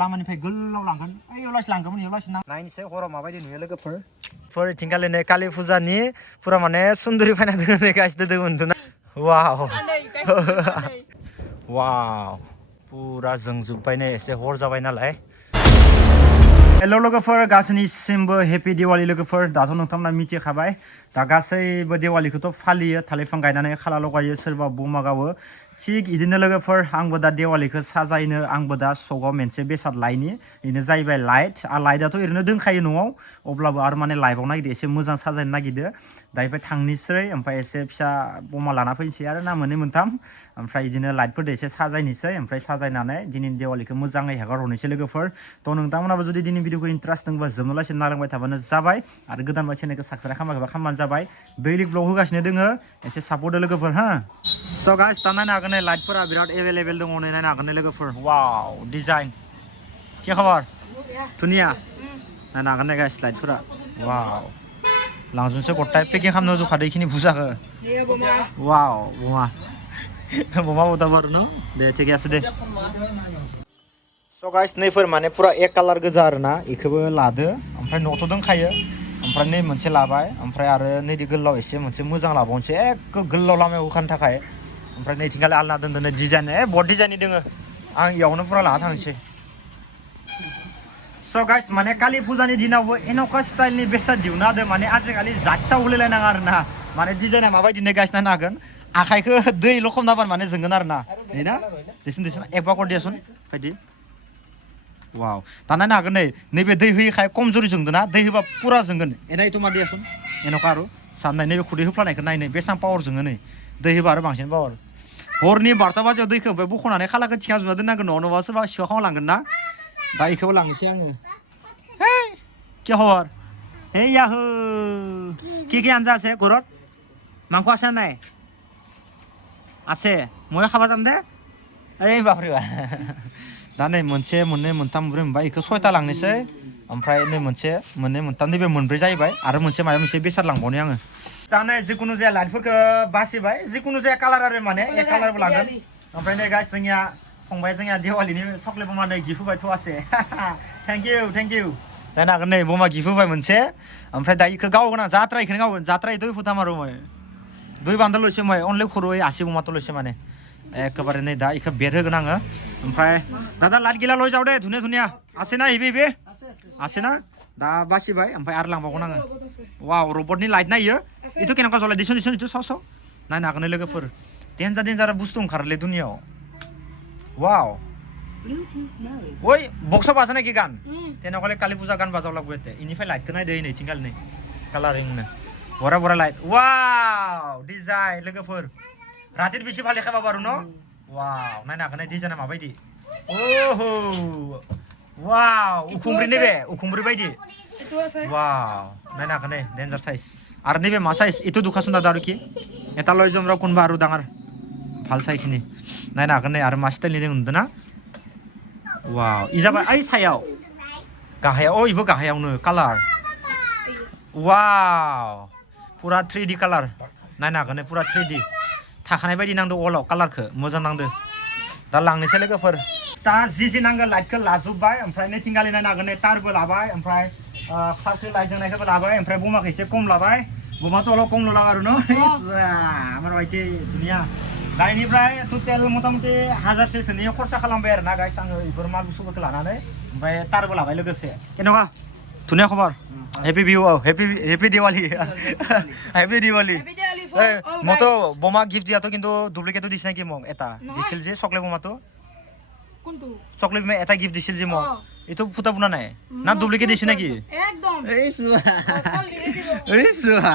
लामानिफ्राय गोलाव लांगोन ओइयावलासि लांगोमोन इयावलासि नायनोसै हराव माबायदि नुयो लोगोफोर इथिंखालिनो कालि फुजानि पुरा माने सुन्दुरि फायना दोङो गासिबो दोङो उन्दुना वाव वाव पुरा जोंजोब्बाय नै एसे हर जाबाय नालाय हेल' लोगोफोर गासैनिसिमबो हेपि दिवाली लोगोफोर दाथ' नोंथांमोना मिथिखाबाय दा गासैबो दिवालीखौथ' फालियो थालिर बिफां गायनानै खाला लगायो सोरबा बमा गावो थिग इदिनो लोगोफोर आंबो दा दिवालीखौ साजायनो आंबो दा सगाव मोनसे बेसाद लायनि बेनो जाहैबाय लाइट लाइटआथ' ओरैनो दोंखायो न'आव अब्लाबो आरो माने लाइटआव नागिरदो एसे मोजां साजायनो नागिरदो दानिफ्राय थांनोसै ओमफ्राय एसे फिसा बमा लाना फैनोसै आरो ना मोननै मोनथाम ओमफ्राय बिदिनो लाइटफोरदो एसे साजायनोसै ओमफ्राय साजायनानै दिनैनि दिवालीखौ मोजाङै हेगारहरनोसै लोगोफोर थ' नोंथांमोनाबो जुदि दिनै भिडिअखौ इन्ट्रेस्ट दंबा जोबनोलासे नायलांबाय थाबानो जाबाय आरो गोदान चेनेलखौ साबसक्राइब खालामबानो जाबाय दैलि ब्लग होगासिनो दोङो एसे सापर्ट लोगोफोर हा स' गाइस दा नायनो हागोन लाइटफोरा बिराद एभेलेबेल दङ नै नायनो हागोन लोगोफोर वाव डिजाइन কি খবর ধুনিয়া नायनो हागोन गाइस लाइटफोरा वाव लांजोबनोसै गथाय पेकिं खालामनो जखादो इखिनि बुरजाखौ वाव बमा बमा उदाबार न दे थिग আছে दे स' गाइस नैफोर माने पुरा एक कालार गोजा आरोना इखौबो लादो ओमफ्राय न'थ' दंखायो ओमफ्राय नै मोनसे लाबाय ओमफ्राय आरो नैदि गोलाव एसे मोनसे मोजां लाबावनोसै एक गोलाव लामायाव होखानो थाखाय ओमफ्राय नैथिंगालि आलना दोनदो नै डिजाइन बहुत डिजाइननि दोङो आं इयावनो पुरा लाना थांसै स' गाइस माने कालि फुजानि दिनावबो एनका स्टाइलनि बेसाद दिहुनना होदो माने आजिखालि जाथिथाव होलायलायनाङा आरोना माने डिजाइना माबायदि नै गाइस नायनो हागोन आखाइखौ दैल' खमनाबानो माने जोंगोन आरोना ना दिसुन एकबा कर दियासुन बायदि वाव दा नायनो हागोन नै नैबे दै होयैखाय खमजुरि जोंदोना दै होबा पुरा जोंगोन एनायथ' मा दियासुन एनका आरो साननाय नैबे खुदै होफ्लानायखौ नायनो बेसां पावार जोङो नै दै होबा आरो बांसिन पावार हरनि 12 बाजियाव दैखौ ओमफ्राय बख'नानै खालाखौ थिखांजोबना दोननांगोन न'आव नङाबा सोरबा सिखाव खालामलांगोन ना दा इखौबो लांनोसै आङो हे কি খবর হে ইয়াহু কি আঞ্জা আছে ঘৰত মাংস আছে নাই আছে মই খাবা যাম দে এই বাপৰে বা दा नै मोनसे मोननै मोनथाम मोनब्रै मोनबा इखौ 6टा लांनोसै ओमफ्राय नै मोनसे मोननै मोनथाम नैबे मोनब्रै जाहैबाय आरो मोनसे माबा मोनसे बेसाद लांबावनि आङो दा नै जिखुनु जाया लाइटफोरखौ बासिबाय जिखुनु जाया कालार आरो माने एक कालारबो लागोन ओमफ्राय नै गाइस जोंनिया फंबाय जोंनिया दिवालीनि चकलेट बमा नै गिफ्ट होबाय थ'आसे थेंक इउ नायनो हागोन नै बमा गिफ्ट होबाय मोनसे ओमफ्राय दा इखौ गावगोन आं जात्रा इखौनो गावगोन जात्रा दुइ फुटा मारो मैं दुइ बान्दोल लइसे मैं अनलि खर'यै आसि बमाथ' लइसे माने एखेबारे नै दा इखौ बेर होगोन आङो ओमफ्राय दादा लाइट गिला लय जाव दे धुनिया धुनिया आसे ना इबे आसे ना दा बासिबाय ओमफ्राय आरो लांबावगोन आङो वाव रबटनि लाइट नायो इथ' केनेका जलाय दिसन इथ' साव नायनो हागोन लोगोफोर डेन्जार बुस्थु ओंखारोलै दुनियाव वाव ওই বক্স বাজে নাকি গান তেনেকলে কালী পূজা গান বাজাব লাগব এতে ইনিফাই লাইট নাই দেই নৈथिं গাল नै কালারিং না বড় বড় লাইট ওয়াও ডিজাইন लोगोफोर রাতের বেশি ভালো খাবা পারো ন ওয়াও নাইনা হাগोन ডিজাইনা माबायदि ओहो वाव उखुमब्रि नेबे उखुमब्रि बायदि वाव नाइना हागोन डेन्जार साइज आरो नेबे मा साइज इथ' दुखासुन दादा आरोखि एटा लय जमरा कोनबा आरो डाঙर ভাল साइखिनि नाइना हागोन आरो मा स्टाइलनि दों नुदोना वाव इजाबा आइ सायाव गाहायाव इबो गाहायावनो कालार वाव पुरा 3D कालार नायनो हागोन पुरा 3D थाखानाय बायदि नांदो अलाव कालारखौ मोजां नांदो दा लांनोसै लोगोफोर दा जि नांगो लाइटखौ लाजोबबाय ओमफ्राय नैथिंगालि नायनो हागोन तारबो लाबाय ओमफ्राय फारसे लाइट जोंनायखौबो लाबाय ओमफ्राय बमाखौ एसे खम लाबाय बमाथ' अल खम लागा आरो न आमार बायदि दुनिया दा इनिफ्राय टटेल मटामटि 1000सोनि खरसा खालामबाय आरो ना गाइस आङो इफोर माल बुस्थुफोरखौ लानानै ओमफ्राय तारबो लाबाय लोगोसे केनका धुनिया खबर हेपी भिउ हेपी दिवाली हेपी दिवाली मतो बमा गिफ्ट दियातो किन्तु डुप्लिकेट दिस नाকি मग এটা দিছিল যে চকলেট বমাটো কোনটো চকলেট মে এটা গিফট দিছিল যে মগ এটো ফুটা ফুনা নাই না ডুপ্লিকেট দিছ নাকি একদম এই সুয়া আসল দিনে দিব এই সুয়া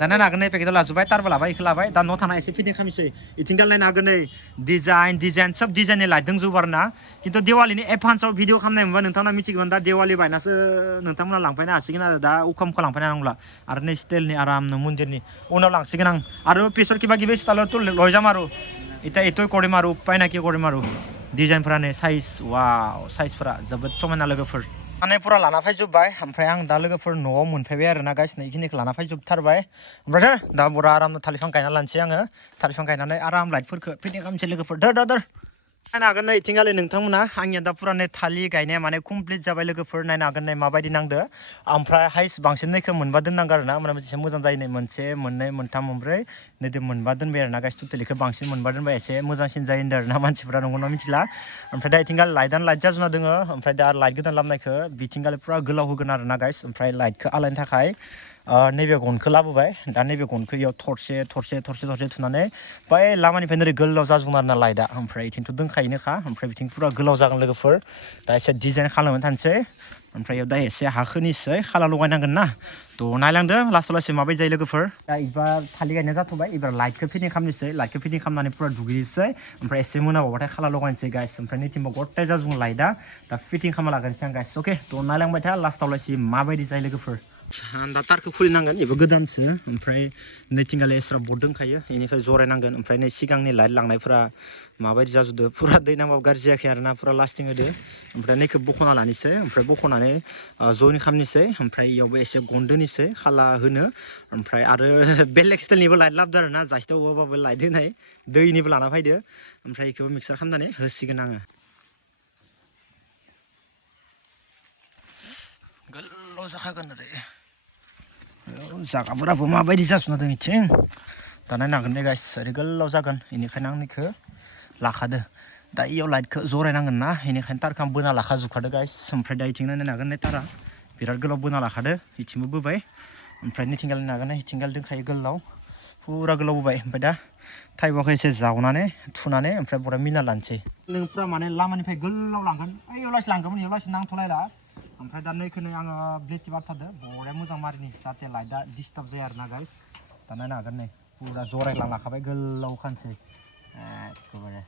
দানা নাগনে পেকেট लाजुबाय तारबो लाबाय इखो लाबाय दा न' थाना एसे फिटिं खामसै इथिंगाल नायनो हागोन नै डिजाइन सब डिजाइननि लाइट दं जुबारना किन्तु दिवालीनि एडभान्सआव भिडिअ खामनाय मोनबा नोंथांमोना मिथिगोन दा दिवाली बायनासो नोंथांमोना लांफायनो हासिगोन आरो दा उखामखौ लांफायनो नांला आरो नै स्टाइलनि आरामनो मन्दिरनि उनाव लांसिगोन आं आरो पेसर किबा किबि स्टाइलत लय जाम आरो इटा एतय करिम आरो उपाय नाकि करिम आरो डिजाइनफोरा नै साइज वाव साइजफोरा जोबोद समायना लोगोफोर माने पुरा लाना फैजोबबाय ओमफ्राय आं दा लोगोफोर न'आव मोनफैबाय आरो ना गाइस नै इखिनिखौ लाना फैजोबथारबाय ओमफ्राय दा बरा आरामनो थालिर बिफां गायना लानोसै आङो थालिर बिफां गायनानै आराम लाइटफोरखौ फिटिं खालामसै लोगोफोर दर नायनो हागोन नै इथिंगालै नोंथांमोना आंनिया दा फुरा नै थालि गायनाया माने कमप्लिट जाबाय लोगोफोर नायनो हागोन नै माबायदि नांदो ओमफ्राय हाइस बांसिननायखौ मोनबा दोननांगौ आरो ना होमब्ला एसे मोजां जायो नै मोनसे मोननै मोनथाम मोनब्रै नैदो मोनबा दोनबाय आरो ना गाइस टटेलिखौ बांसिन मोनबा दोनबाय एसे मोजांसिन जायो होनदों आरो ना मानसिफ्रा नंगौना मिथिला ओमफ्राय दा इथिंगाल लाइटआनो लाइट जाजुना दोङो ओमफ्राय दा लाइट गोदान लाबोनायखौ बिथिंगाल फुरा गोलाव होगोन आरो ना गाइस ओमफ्राय लाइटखौ आलायनो थाखाय नैबे गनखौ लाबोबाय दा नैबे गनखौ इयाव थरसे थुनानै बै लामानिफ्राय ओरै गोलाव जाजोबगोन आरो ना लाइटआ ओमफ्राय इथिंथ' दोंखायोनोखा ओमफ्राय बिथिं फुरा गोलाव जागोन लोगोफोर दा एसे डिजाइन खालामनो थानोसै ओमफ्राय इयाव दा एसे हाखोनिसै खाला लगायनांगोन ना थ' नायलांदों लासै लासै माबायदि जायो लोगोफोर दा एबार थालि गायनाय जाथ'बाय एबार लाइटखौ फिटिं खालामनोसै लाइटखौ फिटिं खालामनानै फुरा दुगैनोसै ओमफ्राय एसे मोनाबावबाथाय खाला लगायनोसै गाइस ओमफ्राय नैथिंबो गथाय जाजोबगोन लाइटआ दा फिटिं खालामना लागोनसै आं गाइस अके थ' नायलांबाय था लास्टावलासि माबायदि जायो लोगोफोर दा तारखौ खुलिनांगोन बेबो गोदानसो ओमफ्राय नैथिंगाले एक्सट्रा बर्ड दंखायो बेनिफ्राय जरायनांगोन ओमफ्राय नै सिगांनि लाइट लांनायफोरा माबायदि जाजोबदो फुरा दै नांबाबो गाज्रि जायाखै आरो ना फुरा लास्टिं होदो ओमफ्राय नैखौ बख'ना लानोसै ओमफ्राय बख'नानै जइन खालामनोसै ओमफ्राय इयावबो एसे गन दोननोसै खाला होनो ओमफ्राय आरो बेलेग स्टाइलनिबो लाइट लाबोदो आरो ना जास्टआव होबाबो लाइट होनाय दैनिबो लाना फैदो ओमफ्राय बेखौबो मिक्सार खालामनानै होसिगोन आङो गोलाव जाखागोन आरो जागाफोराबो माबायदि जाजुना दं इथिं दा नायनो हागोन दे गाइस ओरै गोलाव जागोन बेनिखायनो आं नैखौ लाखादो दा इयाव लाइटखौ जरायनांगोन ना बेनिखायनो तारखौ आं बोना लाखाजोबखादो गाइस ओमफ्राय दा इथिं नायनो हागोन नै तारा बिराद गोलाव बोना लाखादो इथिंबो बोबाय ओमफ्राय नैथिंगाल नायनो हागोन इथिंगाल दंखायो गोलाव फुरा गोलाव बोबाय ओमफ्राय दा थाइबाखौ एसे जावनानै थुनानै ओमफ्राय बरा मिना लानोसै नों फुरा माने लामानिफ्राय गोलाव लांगोन ओइयाव लासै लांगौमोन इयाव लासै नांथ'लायला ओमफ्राय दा नैखौनो आङो ब्लेड बारथारदो बरिया मोजां मारिनि जाहाथे लाइटआ डिस्टार्ब जाया आरो ना गाइस दा नायनो हागोन नै फुरा जरायलांना लाखाबाय गोलाव खानसै एखेबारे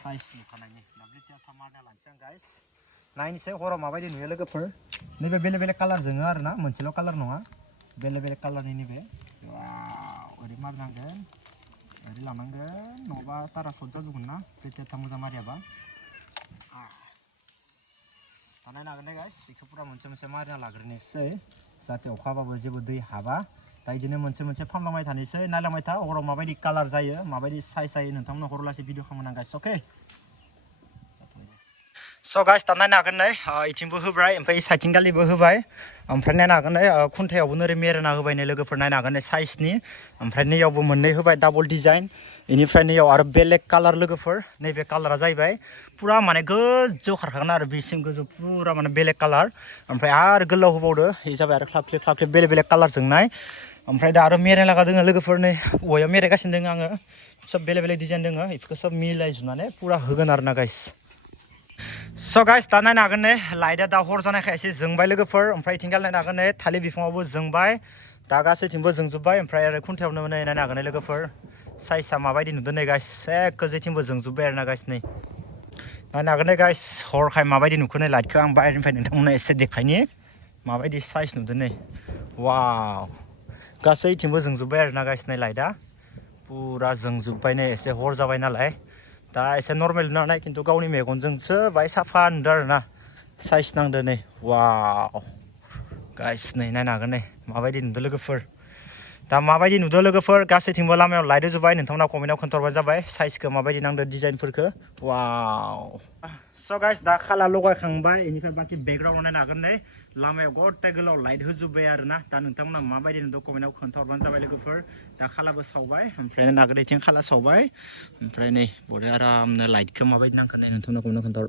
साइज नुखानायनि दा ब्लेड बारथा मारिना लानोसै आं गाइस नायनोसै हराव माबायदि नुयो लोगोफोर नैबे बेलेग बेलेग कालार जोङो आरो ना मोनसेल' कालार नङा बेलेग बेलेग कालारनि नैबे ओरै मारिनांगोन ओरै लानांगोन नङाबा तारा सर्ट जाजोबगोन ना ब्लेड बारथा मोजां मारियाबा दा नायनो हागोन दे गाइस बेखौ फुरा मोनसे मोनसे मारिना लाग्रोनोसै जाहाथे अखा हाबाबो जेबो दै हाबा दा बिदिनो मोनसे मोनसे फानलांबाय थानोसै नायलांबाय था हराव माबायदि कालार जायो माबायदि साइज जायो नोंथांमोना हराव लासै भिडिअ खालामनांगोन गाइस अके स' गाइस दा नायनो हागोन नै इथिंबो होबाय ओमफ्राय साइथिं गालिबो होबाय ओमफ्राय नायनो हागोन नै खुन्थायावबो ओरै मेरायना होबाय नै लोगोफोर नायनो हागोन नै साइजनि ओमफ्राय नैयावबो मोननै होबाय डाबल डिजाइन बेनिफ्राय नैयाव आरो बेलेग कालार लोगोफोर नैबे कालारा जाहैबाय फुरा माने गोजौ खारखागोन आरो बेसिम गोजौ फुरा माने बेलेग कालार ओमफ्राय आरो गोलाव होबावदो बे जाबाय आरो ख्लाब बेलेग बेलेग कालार जोंनाय ओमफ्राय दा आरो मेराय लागा दोङो लोगोफोर नै औवायाव मेरायगासिनो दोङो आङो सब बेलेग बेलेग डिजाइन दोङो बेफोरखौ सब मिलायजोबनानै फुरा होगोन आरो ना गाइस स' गाइस दा नायनो हागोन नै लाइटआ दा हर जानायखाय एसे जोंबाय लोगोफोर ओमफ्राय इथिंगाल नायनो हागोन नै थालिर बिफाङावबो जोंबाय दा गासैथिंबो जोंजोब्बाय ओमफ्राय आरो खुन्थायावनो नै नायनो हागोन नै लोगोफोर साइजआ माबायदि नुदों नै गाइस एखे जेथिंबो जोंजोब्बाय आरो ना गाइस नै नायनो हागोन नै गाइस हरखाय माबायदि नुखो नै लाइटखौ आं बाहेरनिफ्राय नोंथांमोननो एसे देखायनि माबायदि साइज नुदों नै वाव गासैथिंबो जोंजोब्बाय आरो ना गाइस नै लाइटआ फुरा जोंजोब्बाय नै एसे हर जाबाय नालाय दा एसे नर्मेल नुनानै खिन्थु गावनि मेगनजोंसो बाहाय साफा नुदों आरो ना साइज नांदो नै वाव गाइस नै नायनो हागोन नै माबायदि नुदों लोगोफोर दा माबायदि नुदों लोगोफोर गासैथिंबो लामायाव लाइट होजोब्बाय नोंथांमोना कमेन्टआव खोन्थाहरबानो जाबाय साइजखौ माबायदि नांदो डिजाइनफोरखौ वाव स' गाइस दा खाला लगायखांबाय बेनिफ्राय बाखि बेकग्राउन्डआव नायनो हागोन नै लामायाव गथाय गोलाव लाइट होजोब्बाय आरो ना दा नोंथांमोना माबायदि नुदों कमेन्टआव खोन्थाहरबानो जाबाय लोगोफोर दा खालाबो सावबाय ओमफ्राय नायनो हागोन इथिं खाला सावबाय ओमफ्राय नै बरिया आरामनो लाइटखौ माबायदि नांखो नै नोंथांमोना कमेन्टआव खोन्थाहर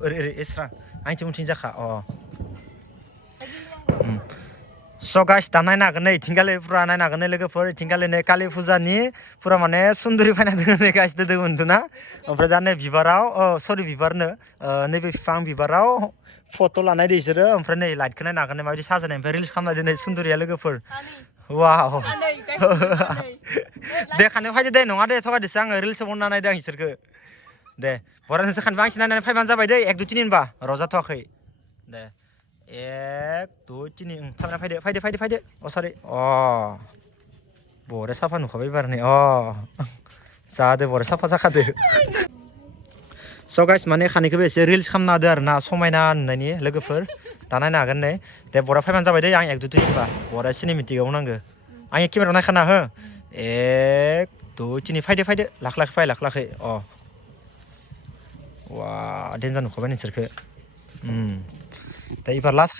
ओरै एस्रा आंथिं उनथिं जाखा स' गाइस दा नायनो हागोन नै इथिंगाले फुरा नायनो हागोन नै लोगोफोर इथिंगाले नै कालि फुजानि फुरा माने सुन्दुरि फायना दोङो नै गाइस दोङो उन्दुना ओमफ्राय दा नै बिबाराव सरि बिबारनो नैबे बिफां बिबाराव फट' लानाय बिसोरो ओमफ्राय नै लाइटखौ नायनो हागोन नै माबायदि साजायनाय ओमफ्राय रिल्स खालामना दोनै सुन्दुरिया लोगोफोर वाव दे खानायाव फैदो दे नङा दे थगायदोसो आङो रिल्स बनायना नायदों आं इसोरखौ दे बरा नोंसोर खानबा आंसो नायनानै फैबानो जाबाय दै 1 2 3 होनबा र' जाथ'वाखै दे 1 2 3 थांना फैदो सरि बरे साफा नुखाबाय एबार नै जादो बरे साफा जाखादो स' गाइस माने खानायखौबो एसे रिल्स खालामना होदो आरो ना समायना नुनायनि लोगोफोर दा नायनो हागोन नै दे बरा फाइबानो जाबाय दै आं एक दुइ होनबा बरा सिनेमेटिकआव नांगो आं केमेरायाव नायखाना हो एक दुइ तिनि फायदो लाख फाय लाखै अ वा डेन्जार नुखाबाय नोंसोरखो दा एबार लास्ट